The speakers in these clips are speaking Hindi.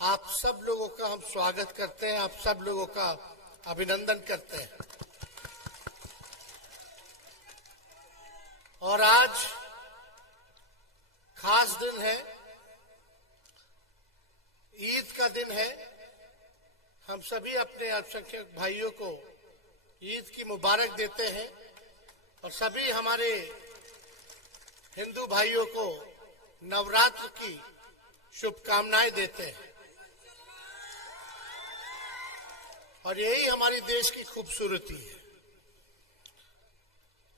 आप सब लोगों का हम स्वागत करते हैं, आप सब लोगों का अभिनंदन करते हैं। और आज खास दिन है, ईद का दिन है। हम सभी अपने अल्पसंख्यक भाइयों को ईद की मुबारक देते हैं और सभी हमारे हिंदू भाइयों को नवरात्र की शुभकामनाएं देते हैं। और यही हमारी देश की खूबसूरती है।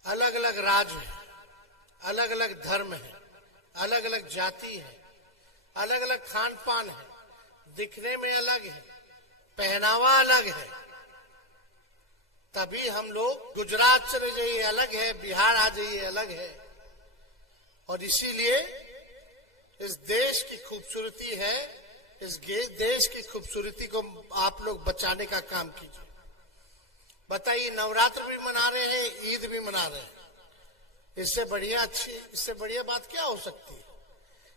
अलग अलग राज्य है, अलग अलग धर्म है, अलग अलग जाति है, अलग अलग खान पान है, दिखने में अलग है, पहनावा अलग है। तभी हम लोग गुजरात चले जाइए अलग है, बिहार आ जाइए अलग है। और इसीलिए इस देश की खूबसूरती है, इस देश की खूबसूरती को आप लोग बचाने का काम कीजिए। बताइए, नवरात्र भी मना रहे हैं, ईद भी मना रहे हैं, इससे बढ़िया बात क्या हो सकती है?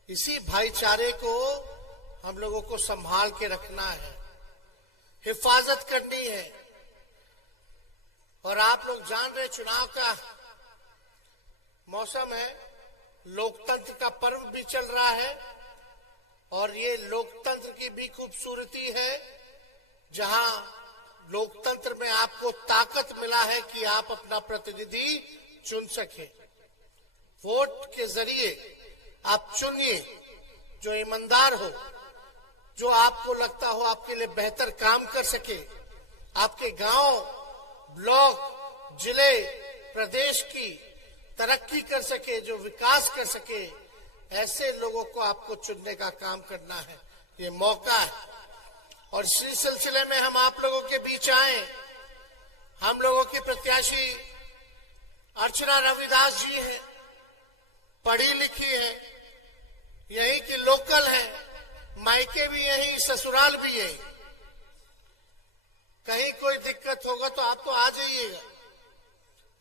इसी भाईचारे को हम लोगों को संभाल के रखना है, हिफाजत करनी है। और आप लोग जान रहे, चुनाव का मौसम है, लोकतंत्र का पर्व भी चल रहा है। और ये लोकतंत्र की भी खूबसूरती है, जहां लोकतंत्र में आपको ताकत मिला है कि आप अपना प्रतिनिधि चुन सके। वोट के जरिए आप चुनिए जो ईमानदार हो, जो आपको लगता हो आपके लिए बेहतर काम कर सके, आपके गांव, ब्लॉक, जिले, प्रदेश की तरक्की कर सके, जो विकास कर सके। ऐसे लोगों को आपको चुनने का काम करना है, ये मौका है। और इसी सिलसिले में हम आप लोगों के बीच आए। हम लोगों की प्रत्याशी अर्चना रविदास जी हैं, पढ़ी लिखी है, यहीं की लोकल है, मायके भी यहीं, ससुराल भी यहीं। कहीं कोई दिक्कत होगा तो आप तो आ जाइएगा।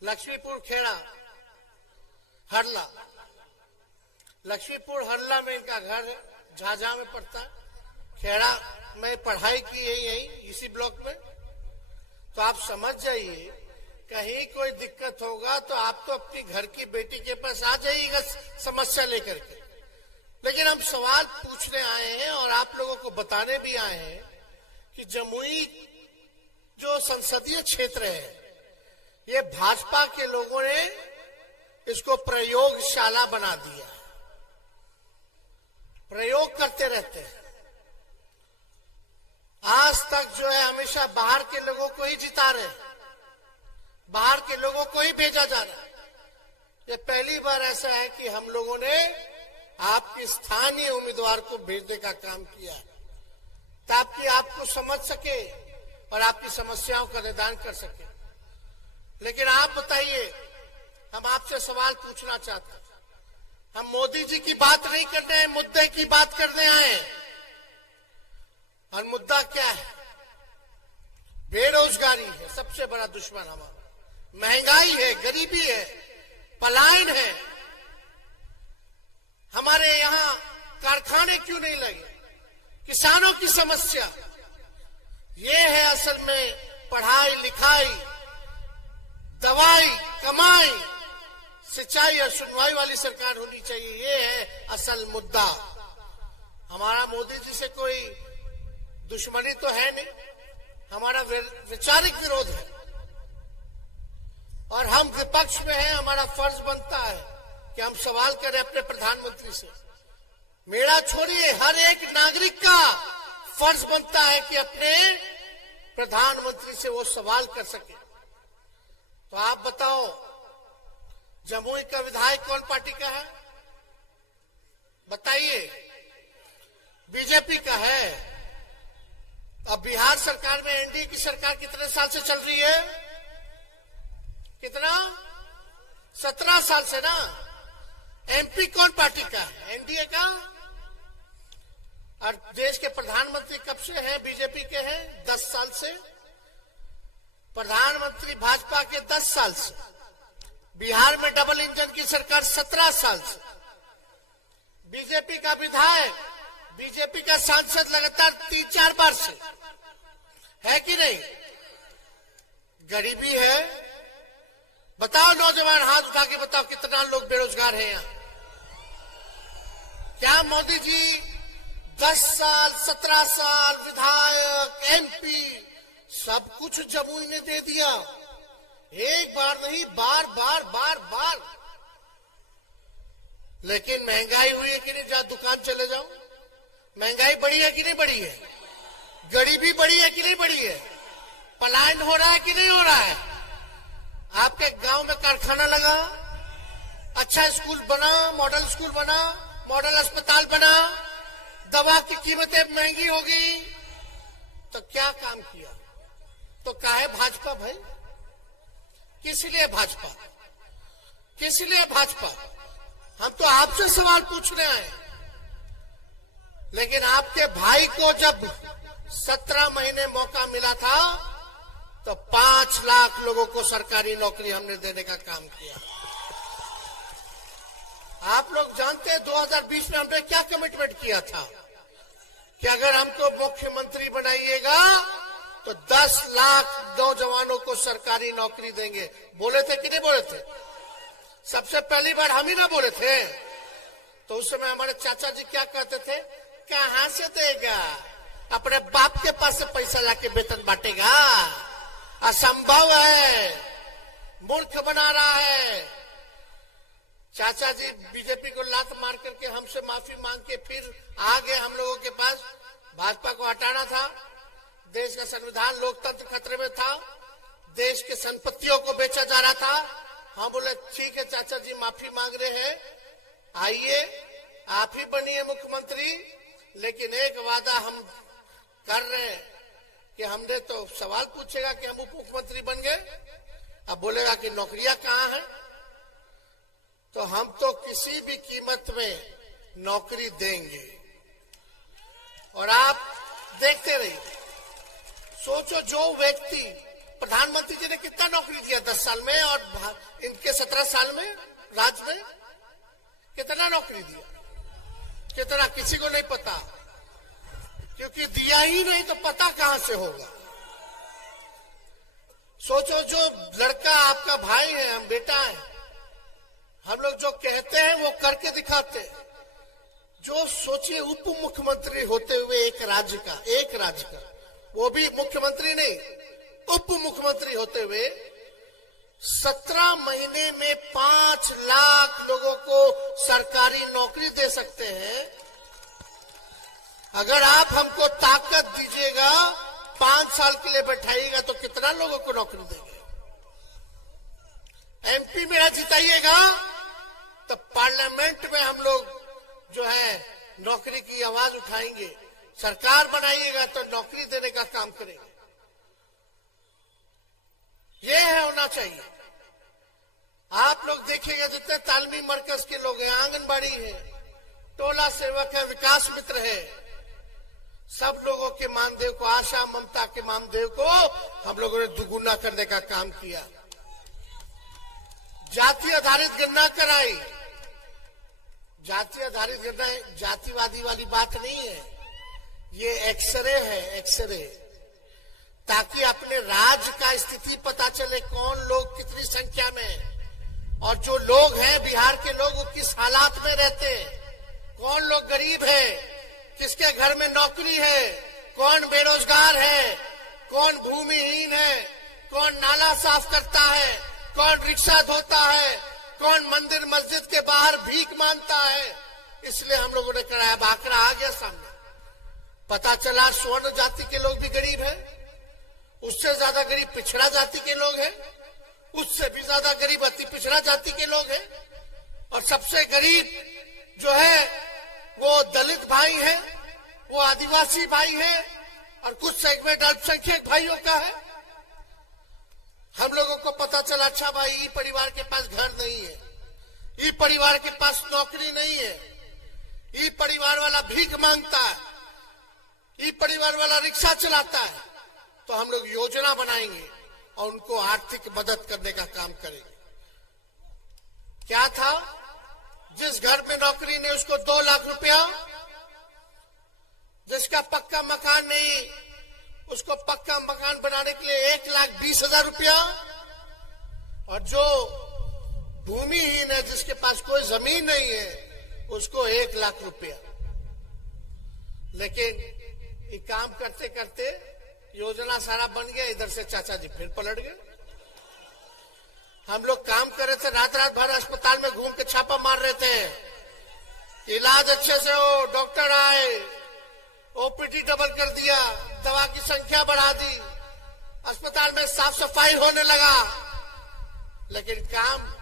लक्ष्मीपुर खेड़ा हरला, लक्ष्मीपुर हरला में इनका घर है, झाझा में पड़ता है। खेड़ा में पढ़ाई की है यही, इसी ब्लॉक में। तो आप समझ जाइए, कहीं कोई दिक्कत होगा तो आप तो अपनी घर की बेटी के पास आ जाइएगा समस्या लेकर के। लेकिन हम सवाल पूछने आए हैं और आप लोगों को बताने भी आए हैं कि जमुई जो संसदीय क्षेत्र है, ये भाजपा के लोगों ने इसको प्रयोगशाला बना दिया। प्रयोग करते रहते हैं। आज तक जो है हमेशा बाहर के लोगों को ही जिता रहे हैं, बाहर के लोगों को ही भेजा जा रहा है। ये पहली बार ऐसा है कि हम लोगों ने आपके स्थानीय उम्मीदवार को भेजने का काम किया है, ताकि आपको समझ सके और आपकी समस्याओं का निदान कर सके। लेकिन आप बताइए, हम आपसे सवाल पूछना चाहते हैं। हम मोदी जी की बात नहीं करने हैं, मुद्दे की बात करने आए। और मुद्दा क्या है? बेरोजगारी है सबसे बड़ा दुश्मन हमारा, महंगाई है, गरीबी है, पलायन है। हमारे यहाँ कारखाने क्यों नहीं लगे? किसानों की समस्या ये है। असल में पढ़ाई लिखाई, दवाई, कमाई, सिंचाई और सुनवाई वाली सरकार होनी चाहिए, ये है असल मुद्दा। हमारा मोदी जी से कोई दुश्मनी तो है नहीं, हमारा वैचारिक विरोध है। और हम विपक्ष में हैं, हमारा फर्ज बनता है कि हम सवाल करें अपने प्रधानमंत्री से। मेरा छोड़िए, हर एक नागरिक का फर्ज बनता है कि अपने प्रधानमंत्री से वो सवाल कर सके। तो आप बताओ, जमुई का विधायक कौन पार्टी का है? बताइए। बीजेपी का है। अब बिहार सरकार में एनडीए की सरकार कितने साल से चल रही है? कितना? 17 साल से ना। एमपी कौन पार्टी का है? एनडीए का। और देश के प्रधानमंत्री कब से हैं? बीजेपी के हैं 10 साल से। प्रधानमंत्री भाजपा के 10 साल से। बिहार में डबल इंजन की सरकार 17 साल से। बीजेपी का विधायक बीजेपी का सांसद लगातार 3-4 बार से, है कि नहीं? गरीबी है। बताओ नौजवान, हाथ उठा के बताओ कितना लोग बेरोजगार हैं यहाँ। क्या मोदी जी 10 साल 17 साल विधायक एमपी सब कुछ जमुई ने दे दिया? एक बार नहीं, बार बार बार बार। लेकिन महंगाई हुई है कि नहीं? जहां दुकान चले जाओ, महंगाई बढ़ी है कि नहीं बढ़ी है? गरीबी बढ़ी है कि नहीं बढ़ी है? पलायन हो रहा है कि नहीं हो रहा है? आपके गांव में कारखाना लगा, अच्छा स्कूल बना, मॉडल स्कूल बना, मॉडल अस्पताल बना, दवा की कीमतें महंगी हो गई, तो क्या काम किया? तो काहे भाजपा भाई? किस लिए भाजपा? किस लिए भाजपा? हम तो आपसे सवाल पूछ रहे हैं। लेकिन आपके भाई को जब 17 महीने मौका मिला था तो 5 लाख लोगों को सरकारी नौकरी हमने देने का काम किया। आप लोग जानते हैं 2020 में हमने क्या कमिटमेंट किया था कि अगर हमको मुख्यमंत्री बनाइएगा तो 10 लाख नौजवानों को सरकारी नौकरी देंगे। बोले थे कि नहीं बोले थे? सबसे पहली बार हम ही ना बोले थे। तो उस समय हमारे चाचा जी क्या कहते थे? कहां से देगा? अपने बाप के पास से पैसा लाके वेतन बांटेगा? असंभव है, मूर्ख बना रहा है। चाचा जी बीजेपी को लात मार करके हमसे माफी मांग के फिर आ गए हम लोगों के पास। भाजपा को हटाना था, देश का संविधान लोकतंत्र खतरे में था, देश के संपत्तियों को बेचा जा रहा था। हम बोले ठीक है चाचा जी, माफी मांग रहे हैं, आइए आप ही बनिए मुख्यमंत्री। लेकिन एक वादा हम कर रहे हैं कि हमने तो सवाल पूछेगा कि हम उप मुख्यमंत्री बन गए, अब बोलेगा कि नौकरियां कहां हैं? तो हम तो किसी भी कीमत में नौकरी देंगे। और आप देखते रहिए। सोचो, जो व्यक्ति, प्रधानमंत्री जी ने कितना नौकरी दिया 10 साल में, और इनके 17 साल में राज में कितना नौकरी दिया? कितना? किसी को नहीं पता, क्योंकि दिया ही नहीं तो पता कहां से होगा। सोचो, जो लड़का आपका भाई है, हम बेटा है, हम लोग जो कहते हैं वो करके दिखाते हैं। जो सोचिए उप मुख्यमंत्री होते हुए एक राज्य का, वो भी मुख्यमंत्री नहीं, उप मुख्यमंत्री होते हुए 17 महीने में 5 लाख लोगों को सरकारी नौकरी दे सकते हैं। अगर आप हमको ताकत दीजिएगा, 5 साल के लिए बैठाइएगा तो कितना लोगों को नौकरी देंगे? एमपी मेरा जिताइएगा तो पार्लियामेंट में हम लोग जो है नौकरी की आवाज उठाएंगे। सरकार बनाइएगा तो नौकरी देने का काम करेंगे। ये है होना चाहिए। आप लोग देखिएगा, जितने तालमी मरकज के लोग हैं, आंगनबाड़ी है, टोला सेवक है, विकास मित्र है, सब लोगों के मानदेय को, आशा ममता के मानदेय को हम लोगों ने दुगुना करने का काम किया। जाति आधारित गणना कराई। जाति आधारित गणना जातिवादी वाली बात नहीं है, ये एक्सरे है, एक्सरे, ताकि अपने राज्य का स्थिति पता चले, कौन लोग कितनी संख्या में, और जो लोग हैं बिहार के लोग वो किस हालात में रहते हैं, कौन लोग गरीब है, किसके घर में नौकरी है, कौन बेरोजगार है, कौन भूमिहीन है, कौन नाला साफ करता है, कौन रिक्शा धोता है, कौन मंदिर मस्जिद के बाहर भीख मांगता है। इसलिए हम लोगों ने कराया। आंकड़ा आ गया सामने, पता चला स्वर्ण जाति के लोग भी गरीब हैं, उससे ज्यादा गरीब पिछड़ा जाति के लोग हैं, उससे भी ज्यादा गरीब अति पिछड़ा जाति के लोग हैं, और सबसे गरीब जो है वो दलित भाई है, वो आदिवासी भाई है, और कुछ सेगमेंट अल्पसंख्यक भाइयों का है। हम लोगों को पता चला, अच्छा भाई, ई परिवार के पास घर नहीं है, ई परिवार के पास नौकरी नहीं है, ई परिवार वाला भीख मांगता है, ई परिवार वाला रिक्शा चलाता है, तो हम लोग योजना बनाएंगे और उनको आर्थिक मदद करने का काम करेंगे। क्या था? जिस घर में नौकरी नहीं उसको 2 लाख रुपया, मकान नहीं, उसको पक्का मकान बनाने के लिए 1,20,000 रुपया, और जो भूमिहीन है, जिसके पास कोई जमीन नहीं है, उसको 1,00,000 रुपया। लेकिन ये काम करते करते योजना सारा बन गया, इधर से चाचा जी फिर पलट गए। हम लोग काम कर रहे थे, रात रात भर अस्पताल में घूम के छापा मार रहे थे, इलाज अच्छे से हो, डॉक्टर आए, ओपीडी डबल कर दिया, दवा की संख्या बढ़ा दी, अस्पताल में साफ सफाई होने लगा, लेकिन काम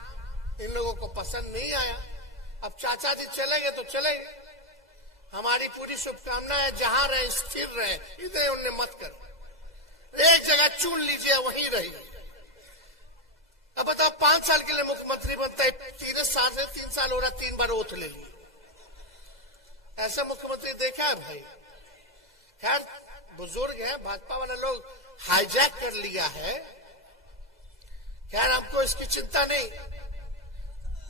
इन लोगों को पसंद नहीं आया। अब चाचा जी चले गए तो चले गए। हमारी पूरी शुभकामना है, जहां रहे स्थिर रहे, इधर उन्हें मत कर, एक जगह चुन लीजिए, वहीं रहिए। अब बताओ, 5 साल के लिए मुख्यमंत्री बनता है, 3 साल हो रहा, 3 बार ओथ ले ली। ऐसा मुख्यमंत्री देखा है भाई? खैर, बुजुर्ग है, भाजपा वाले लोग हाईजैक कर लिया है, खैर हमको इसकी चिंता नहीं,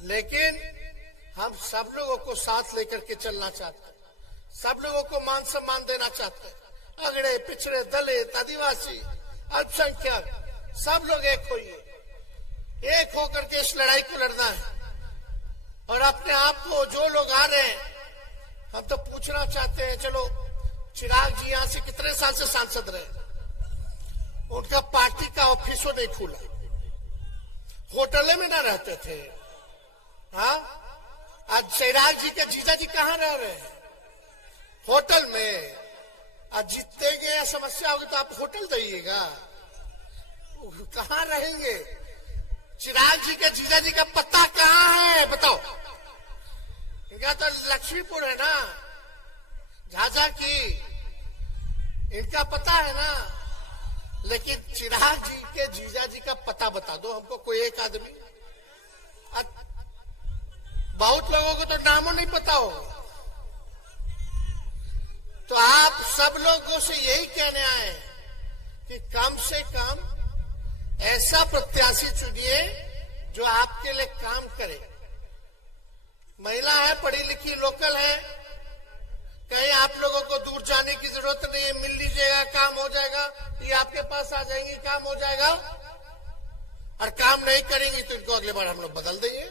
लेकिन हम सब लोगों को साथ लेकर के चलना चाहते हैं, सब लोगों को मान सम्मान देना चाहते हैं। अगड़े पिछड़े, दलित, आदिवासी, अल्पसंख्यक, सब लोग एक होइए, एक होकर के इस लड़ाई को लड़ना है। और अपने आप को जो लोग आ रहे हैं, हम तो पूछना चाहते हैं, चलो चिराग जी यहां से कितने साल से सांसद रहे, उनका पार्टी का ऑफिसों नहीं खुला, होटल में ना रहते थे। हाँ, आज चिराग जी के जीजा जी कहाँ रह रहे हैं? होटल में। आज जीतेंगे या समस्या होगी तो आप होटल जाइएगा, कहाँ रहेंगे? चिराग जी के जीजा जी का पता कहाँ है बताओ? इनका तो लक्ष्मीपुर है ना, झाझा की, इनका पता है ना, लेकिन चिराग जी के जीजा जी का पता बता दो हमको, कोई एक आदमी। बहुत लोगों को तो नामों नहीं पता हो। तो आप सब लोगों से यही कहने आए कि कम से कम ऐसा प्रत्याशी चुनिए जो आपके लिए काम करे। महिला है, पढ़ी लिखी, लोकल है, कहीं आप लोगों को दूर जाने की जरूरत नहीं है, मिल लीजिएगा, काम हो जाएगा, ये आपके पास आ जाएंगी, काम हो जाएगा। और काम नहीं करेंगी तो इनको अगले बार हम लोग बदल देंगे,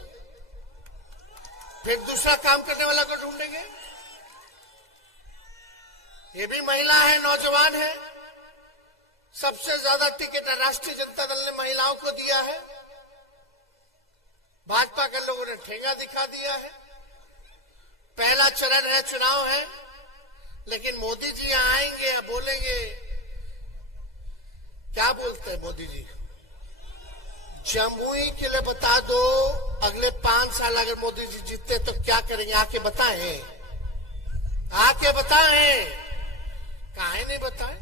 फिर दूसरा काम करने वाला को ढूंढेंगे। ये भी महिला है, नौजवान है, सबसे ज्यादा टिकट राष्ट्रीय जनता दल ने महिलाओं को दिया है। भाजपा के लोगों ने ठेंगा दिखा दिया है। पहला चरण है, चुनाव है, लेकिन मोदी जी यहां आएंगे, बोलेंगे, क्या बोलते हैं मोदी जी? जमुई के लिए बता दो, अगले 5 साल अगर मोदी जी जीतते तो क्या करेंगे? आके बताएं, आके बताएं। काहे नहीं बताएं?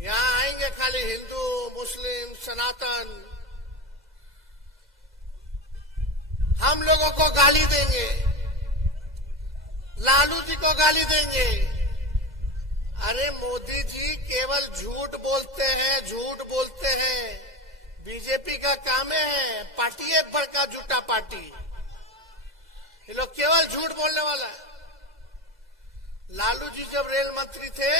यहां आएंगे खाली हिंदू, मुस्लिम, सनातन, हम लोगों को गाली देंगे, लालू जी को गाली देंगे। अरे मोदी जी केवल झूठ बोलते हैं, झूठ बोलते हैं। बीजेपी का काम है, पार्टी है बड़का झूठा पार्टी, ये लोग केवल झूठ बोलने वाला है। लालू जी जब रेल मंत्री थे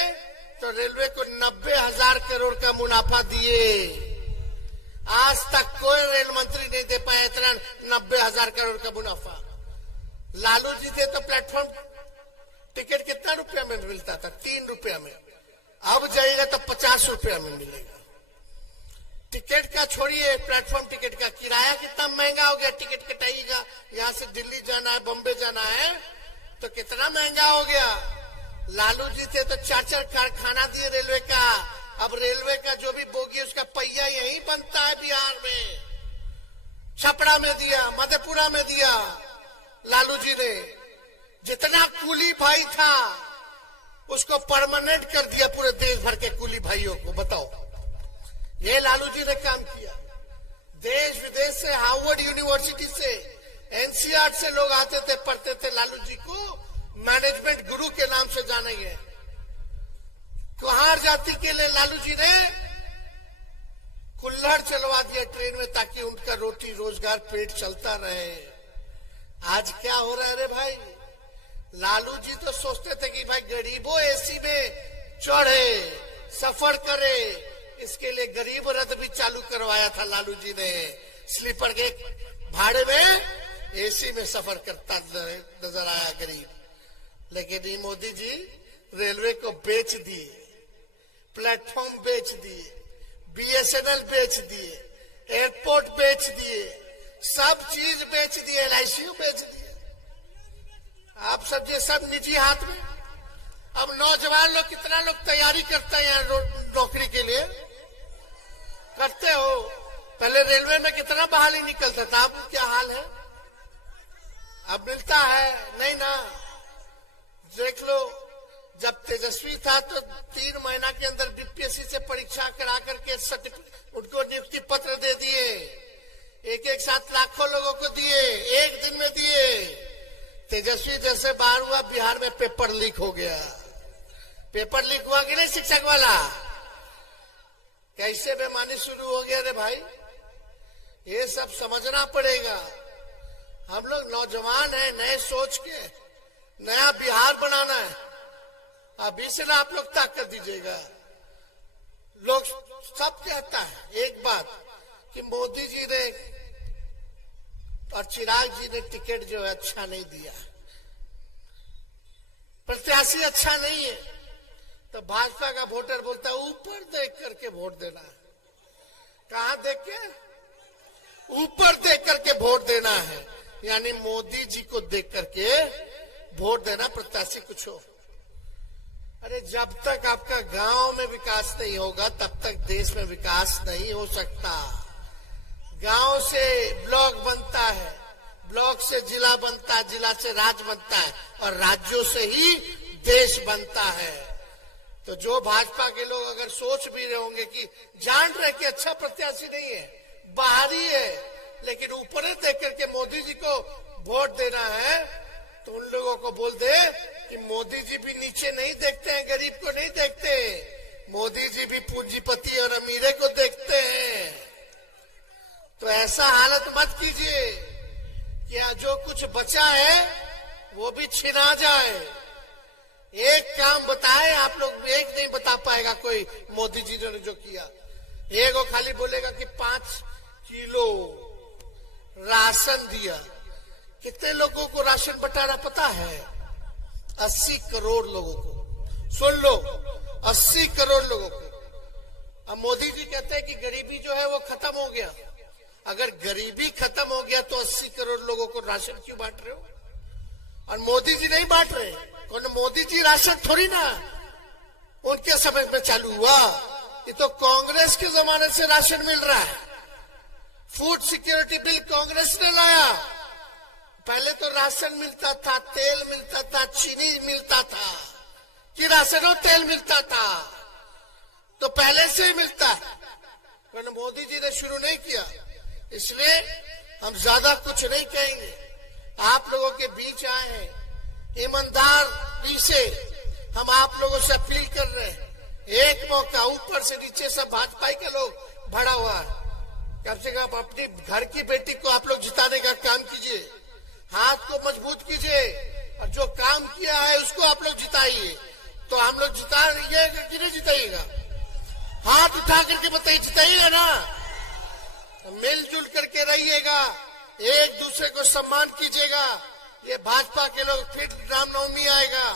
तो रेलवे को 90,000 करोड़ का मुनाफा दिए। आज तक कोई रेल मंत्री नहीं दे पाया इतना 90,000 करोड़ का मुनाफा। लालू जी थे तो प्लेटफॉर्म टिकट कितना रुपया में मिलता था? 3 रुपया में। अब जाइएगा तो 50 रुपया में मिलेगा। टिकट का छोड़िए, प्लेटफॉर्म टिकट का किराया कितना महंगा हो गया। टिकट कटाइएगा, यहाँ से दिल्ली जाना है, बम्बे जाना है, तो कितना महंगा हो गया। लालू जी थे तो 4-4 कारखाना दिए रेलवे का। अब रेलवे का जो भी बोगी है उसका पहिया यही बनता है बिहार में। छपरा में दिया, मधेपुरा में दिया लालू जी ने। जितना कूली भाई था उसको परमानेंट कर दिया पूरे देश भर के कूली भाइयों को। बताओ, ये लालू जी ने काम किया। देश विदेश से, हार्वर्ड यूनिवर्सिटी से, एनसीआर से लोग आते थे, पढ़ते थे। लालू जी को मैनेजमेंट गुरु के नाम से जानेंगे। कुहार जाति के लिए लालू जी ने कुल्हड़ चलवा दिया ट्रेन में, ताकि उनका रोटी रोजगार पेट चलता रहे। आज क्या हो रहा है रे भाई? लालू जी तो सोचते थे कि भाई गरीबों एसी में चढ़े, सफर करे। इसके लिए गरीब रथ भी चालू करवाया था लालू जी ने। स्लीपर के भाड़े में एसी में सफर करता नजर आया गरीब। लेकिन ये मोदी जी रेलवे को बेच दिए, प्लेटफॉर्म बेच दिए, बीएसएनएल बेच दिए, एयरपोर्ट बेच दिए, सब चीज बेच दिए, एलआईसी बेच दिए। आप सब ये सब निजी हाथ में। अब नौजवान लोग, कितना लोग तैयारी करते हैं यहाँ नौकरी के लिए? करते हो? पहले रेलवे में कितना बहाली निकलता था, अब क्या हाल है? अब मिलता है नहीं ना? देख लो, जब तेजस्वी था तो 3 महीना के अंदर बीपीएससी से परीक्षा करा करके सर्टिफिकेट, उनको नियुक्ति पत्र दे दिए। एक साथ लाखों लोगों को दिए, एक दिन में दिए। तेजस्वी जैसे बाहर हुआ, बिहार में पेपर लीक हो गया। पेपर लीक हुआ कि नहीं शिक्षक वाला? कैसे बेईमानी शुरू हो गया रे भाई? ये सब समझना पड़ेगा। हम लोग नौजवान हैं, नए सोच के नया बिहार बनाना है। अभी से ना आप लोग ताकत दीजिएगा। लोग सब कहता है एक बात कि मोदी जी ने और चिराग जी ने टिकट जो है अच्छा नहीं दिया, प्रत्याशी अच्छा नहीं है। तो भाजपा का वोटर बोलता है ऊपर देख करके वोट देना। कहां देख के? ऊपर देख करके वोट देना है, यानी मोदी जी को देख करके वोट देना, प्रत्याशी कुछ हो। अरे जब तक आपका गांव में विकास नहीं होगा तब तक देश में विकास नहीं हो सकता। गांव से ब्लॉक बनता है, ब्लॉक से जिला बनता है, जिला से राज्य बनता है, और राज्यों से ही देश बनता है। तो जो भाजपा के लोग अगर सोच भी रहे होंगे कि जान रहे कि अच्छा प्रत्याशी नहीं है, बाहरी है, लेकिन ऊपर देख करके मोदी जी को वोट देना है, तो उन लोगों को बोल दे कि मोदी जी भी नीचे नहीं देखते हैं, गरीब को नहीं देखते। मोदी जी भी पूंजीपति और अमीरे को देखते हैं। तो ऐसा हालत मत कीजिए कि जो कुछ बचा है वो भी छिना जाए। एक काम बताए आप लोग, एक नहीं बता पाएगा कोई मोदी जी ने जो किया। एक वो खाली बोलेगा कि 5 किलो राशन दिया। कितने लोगों को राशन बंटाना पता है? 80 करोड़ लोगों को। सुन लो, 80 करोड़ लोगों को। अब मोदी जी कहते हैं कि गरीबी जो है वो खत्म हो गया। अगर गरीबी खत्म हो गया तो 80 करोड़ लोगों को राशन क्यों बांट रहे हो? और मोदी जी नहीं बांट रहे। कौन? मोदी जी राशन थोड़ी ना उनके समय में चालू हुआ। ये तो कांग्रेस के जमाने से राशन मिल रहा है। फूड सिक्योरिटी बिल कांग्रेस ने लाया। पहले तो राशन मिलता था, तेल मिलता था, चीनी मिलता था, कि राशन और तेल मिलता था, तो पहले से ही मिलता है। पर मोदी जी ने शुरू नहीं किया, इसलिए हम ज्यादा कुछ नहीं कहेंगे। आप लोगों के बीच आए हैं, ईमानदारी से हम आप लोगों से अपील कर रहे हैं। एक मौका, ऊपर से नीचे सब भाजपा के लोग भरा हुआ है। कम से कम अपनी घर की बेटी को आप लोग जिताने का काम कीजिए, हाथ को मजबूत कीजिए, और जो काम किया है उसको आप लोग जिताइए। तो हम लोग जिताइएगा कि नहीं जिताइएगा? हाथ उठा करके बताइए, जिताइएगा ना? मिलजुल करके रहिएगा, एक दूसरे को सम्मान कीजिएगा। ये भाजपा के लोग, फिर रामनवमी आएगा,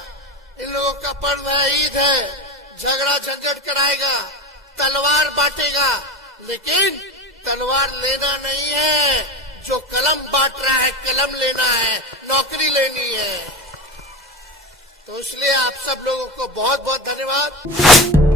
इन लोगों का पर्व है, ईद है, झगड़ा झंझट कराएगा, तलवार बांटेगा। लेकिन तलवार लेना नहीं है, जो कलम बांट रहा है कलम लेना है, नौकरी लेनी है। तो इसलिए आप सब लोगों को बहुत बहुत धन्यवाद।